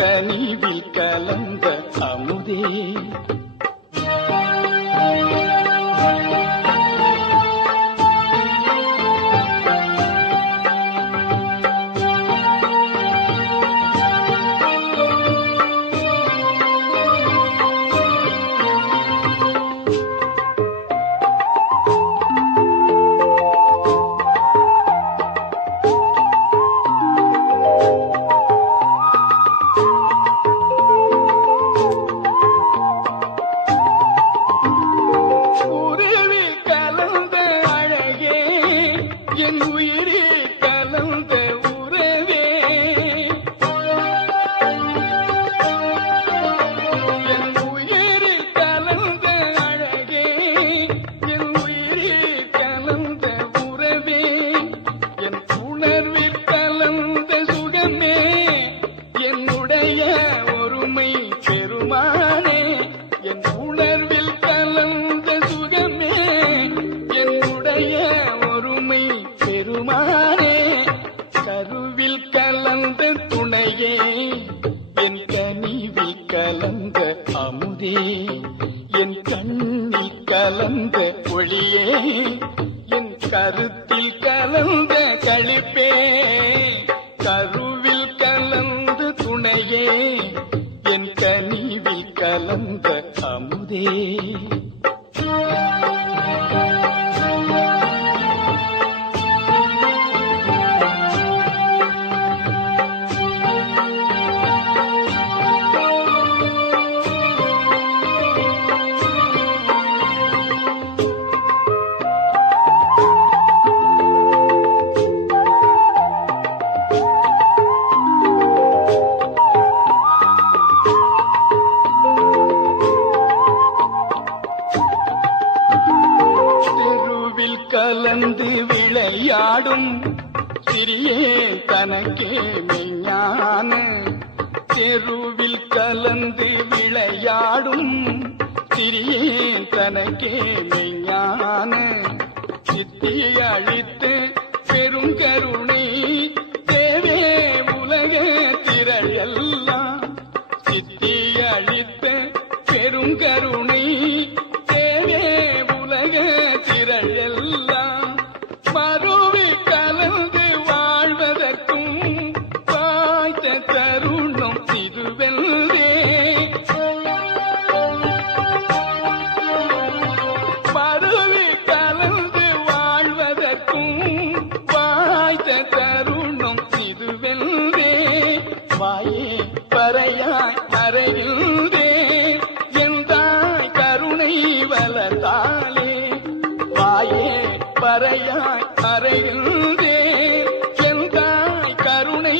கனிவில் கலந்த அமுதே. துணையே என் கனிவில் கலந்த அமுதே. சிறியே தனக்கே மெய்ஞான. தெருவில் கலந்து விளையாடும் சிறியே தனக்கே மெய்ஞான. சித்தி அழித்து பெருங்கருணை தருணம் இதுவெல்லே பருவி கலந்து வாழ்வதற்கும் வாய்த்த தருணம் இதுவெல்லே வாயே பறையாய் அறையில்தே எந்தாய் கருணை வளர்த்தாலே. வாயே பறையாய் அறையில்தே எந்தாய் கருணை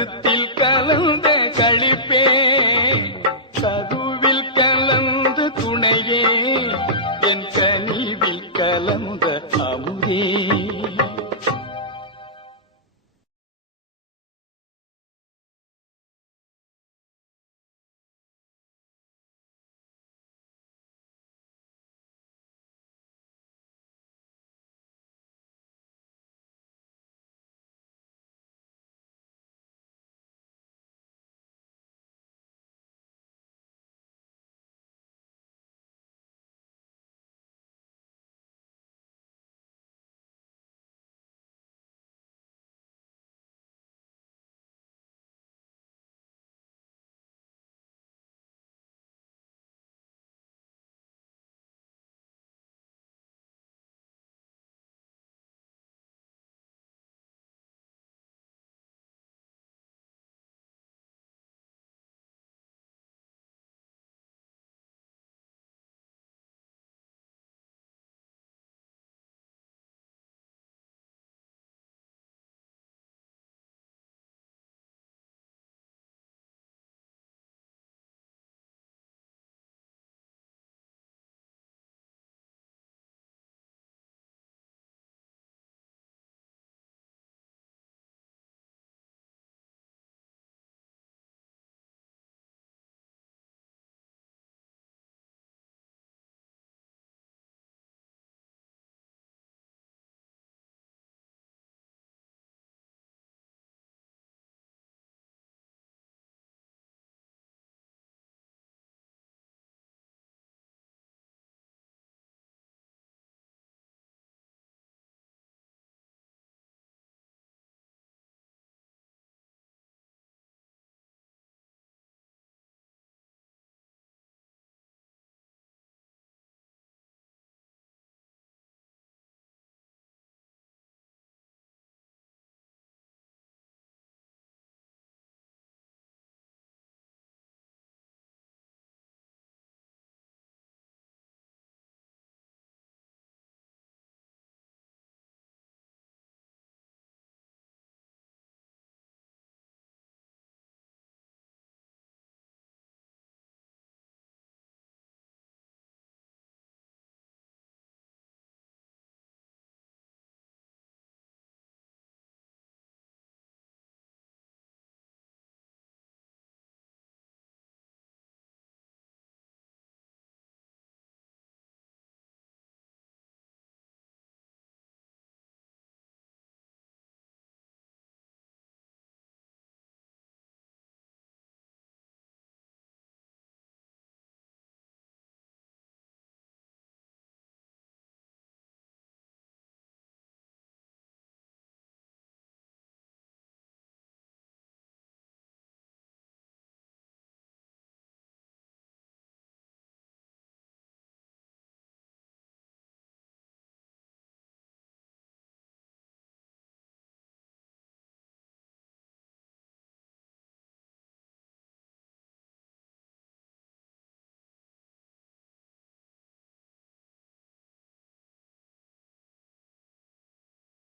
கருத்தில் கலந்த கழிப்பே சதுவில் கலந்து துணையே என்